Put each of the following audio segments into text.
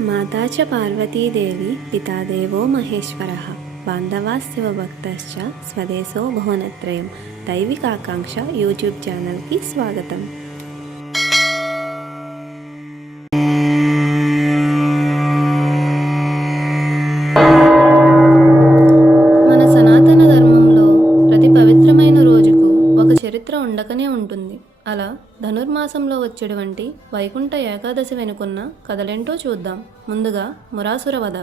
माता च पार्वतीदेवी पिता देवो महेश्वरः बान्धवास्शिवभक्तश्च स्वदेशो भुवनत्रयं दैविकाकांक्षा यूट्यूब ఛానల్ కి స్వాగతం। మన సనాతన ధర్మంలో ప్రతి పవిత్రమైన రోజుకు ఒక చరిత్ర ఉండకనే ఉంటుంది। అలా ధనుర్మాసంలో వచ్చేటువంటి వైకుంఠ ఏకాదశి వెనుకున్న కథలేంటో చూద్దాం। ముందుగా మురాసుర వధ।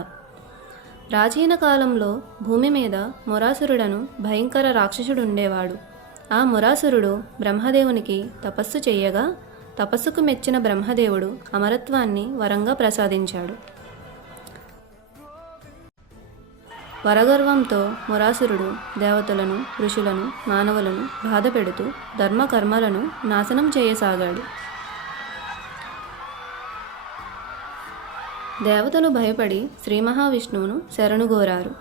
ప్రాచీన కాలంలో భూమి మీద మురాసురుడను భయంకర రాక్షసుడు ఉండేవాడు। ఆ మురాసురుడు బ్రహ్మదేవునికి తపస్సు చేయగా తపస్సుకు మెచ్చిన బ్రహ్మదేవుడు అమరత్వాన్ని వరంగా ప్రసాదించాడు। వరగర్వంతో మురాసురుడు దేవతలను, ఋషులను, మానవులను బాధ పెడుతూ ధర్మకర్మలను నాశనం చేయసాగాడు। దేవతలు భయపడి శ్రీ మహావిష్ణువును శరణుగోరారు।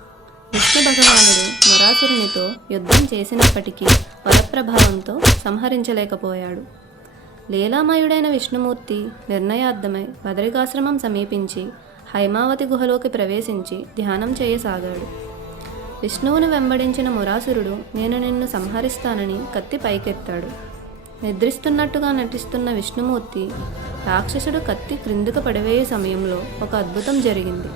విష్ణు భగవానుడు మురాసురునితో యుద్ధం చేసినప్పటికీ వరప్రభావంతో సంహరించలేకపోయాడు। లీలామయుడైన విష్ణుమూర్తి నిర్ణయార్థమై బదరికాశ్రమం సమీపించి హైమావతి గుహలోకి ప్రవేశించి ధ్యానం చేయసాగాడు। విష్ణువును వెంబడించిన మురాసురుడు నేను నిన్ను సంహరిస్తానని కత్తి పైకెత్తాడు। నిద్రిస్తున్నట్టుగా నటిస్తున్న విష్ణుమూర్తి రాక్షసుడు కత్తి క్రిందికి పడివేయే సమయంలో ఒక అద్భుతం జరిగింది।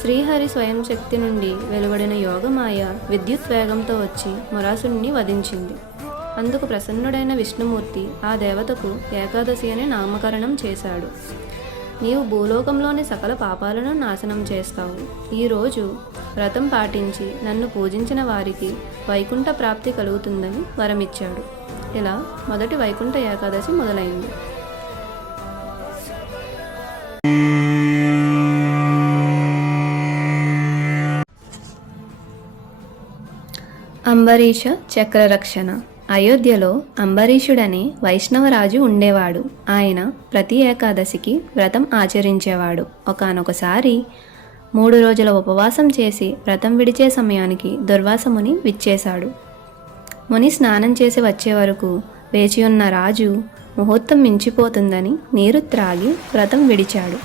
శ్రీహరి స్వయం శక్తి నుండి వెలువడిన యోగమాయ విద్యుత్ వేగంతో వచ్చి మురాసురుణ్ణి వధించింది। అందుకు ప్రసన్నుడైన విష్ణుమూర్తి ఆ దేవతకు ఏకాదశి అని నామకరణం చేశాడు। నీవు భూలోకంలోని సకల పాపాలను నాశనం చేస్తావు। ఈరోజు వ్రతం పాటించి నన్ను పూజించిన వారికి వైకుంఠ ప్రాప్తి కలుగుతుందని వరమిచ్చాడు। ఇలా మొదటి వైకుంఠ ఏకాదశి మొదలైంది। అంబరీష చక్రరక్షణ। అయోధ్యలో అంబరీషుడనే వైష్ణవరాజు ఉండేవాడు। ఆయన ప్రతి ఏకాదశికి వ్రతం ఆచరించేవాడు। ఒకానొకసారి 3 రోజుల ఉపవాసం చేసి వ్రతం విడిచే సమయానికి దుర్వాస ముని విచ్చేశాడు। ముని స్నానం చేసి వచ్చే వరకు వేచి ఉన్న రాజు ముహూర్తం మించిపోతుందని నీరు త్రాగి వ్రతం విడిచాడు।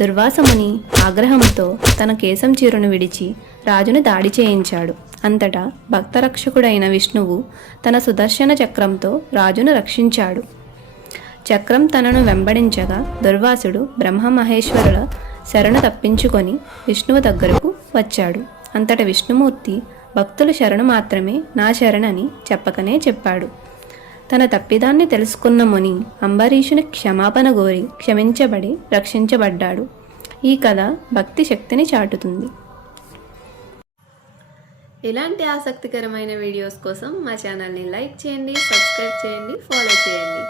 దుర్వాసముని ఆగ్రహంతో తన కేశం చీరును విడిచి రాజును దాడి చేయించాడు। అంతటా భక్తరక్షకుడైన విష్ణువు తన సుదర్శన చక్రంతో రాజును రక్షించాడు। చక్రం తనను వెంబడించగా దుర్వాసుడు బ్రహ్మ మహేశ్వరుల శరణు తప్పించుకొని విష్ణువు దగ్గరకు వచ్చాడు। అంతట విష్ణుమూర్తి భక్తుల శరణు మాత్రమే నా శరణని చెప్పకనే చెప్పాడు। తన తప్పిదాన్ని తెలుసుకున్న ముని అంబరీషుని క్షమాపణ కోరి క్షమించబడి రక్షించబడ్డాడు। ఈ కథ భక్తి శక్తిని చాటుతుంది। ఇలాంటి ఆసక్తికరమైన వీడియోస్ కోసం మా ఛానల్ని లైక్ చేయండి, సబ్స్క్రైబ్ చేయండి, ఫాలో చేయండి।